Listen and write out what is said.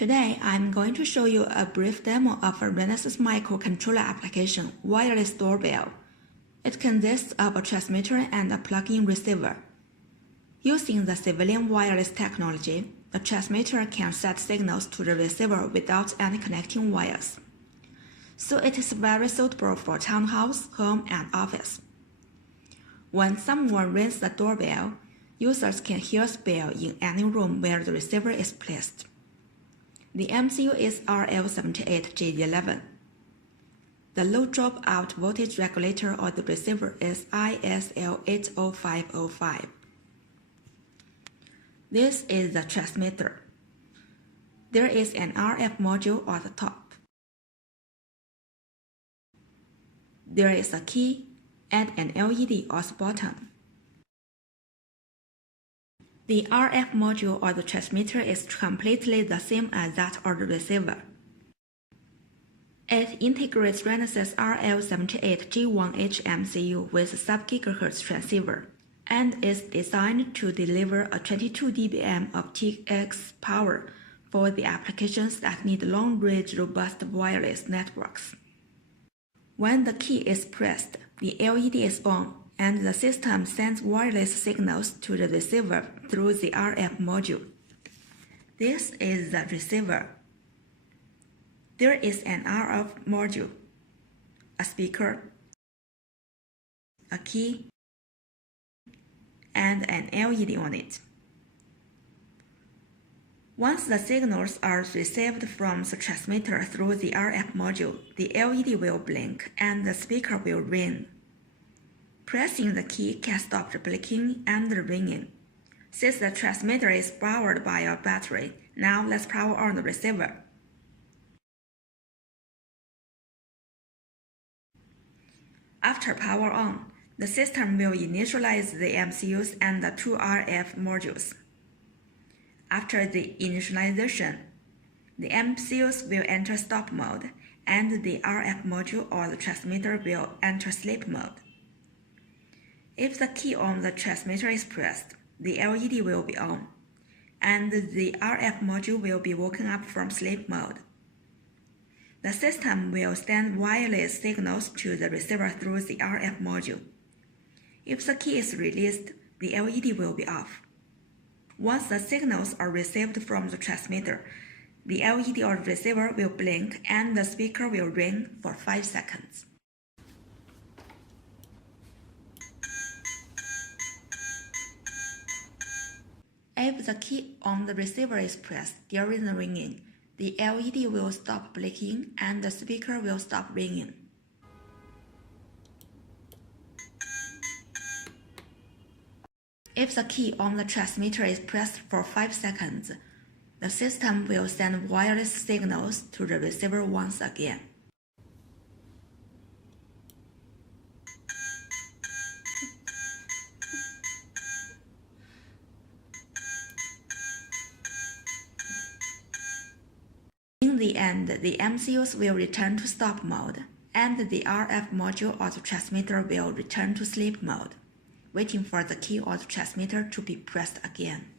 Today, I'm going to show you a brief demo of a Renesas microcontroller application, Wireless Doorbell. It consists of a transmitter and a plug-in receiver. Using the civilian wireless technology, the transmitter can set signals to the receiver without any connecting wires. So it is very suitable for townhouse, home, and office. When someone rings the doorbell, users can hear the bell in any room where the receiver is placed. The MCU is RL78 G11. The low dropout voltage regulator of the receiver is ISL80505. This is the transmitter. There is an RF module on the top. There is a key and an LED on the bottom. The RF module or the transmitter is completely the same as that of the receiver. It integrates Renesas RL78 G1H MCU with a sub-GHz transceiver and is designed to deliver a 22 dBm of TX power for the applications that need long-range robust wireless networks. When the key is pressed, the LED is on, and the system sends wireless signals to the receiver through the RF module. This is the receiver. There is an RF module, a speaker, a key, and an LED on it. Once the signals are received from the transmitter through the RF module, the LED will blink and the speaker will ring. Pressing the key can stop the blinking and the ringing. Since the transmitter is powered by a battery, now let's power on the receiver. After power on, the system will initialize the MCUs and the two RF modules. After the initialization, the MCUs will enter stop mode, and the RF module or the transmitter will enter sleep mode. If the key on the transmitter is pressed, the LED will be on, and the RF module will be woken up from sleep mode. The system will send wireless signals to the receiver through the RF module. If the key is released, the LED will be off. Once the signals are received from the transmitter, the LED or receiver will blink and the speaker will ring for 5 seconds. If the key on the receiver is pressed during the ringing, the LED will stop blinking and the speaker will stop ringing. If the key on the transmitter is pressed for 5 seconds, the system will send wireless signals to the receiver once again. In the end, the MCUs will return to stop mode, and the RF module or the transmitter will return to sleep mode, waiting for the key or the transmitter to be pressed again.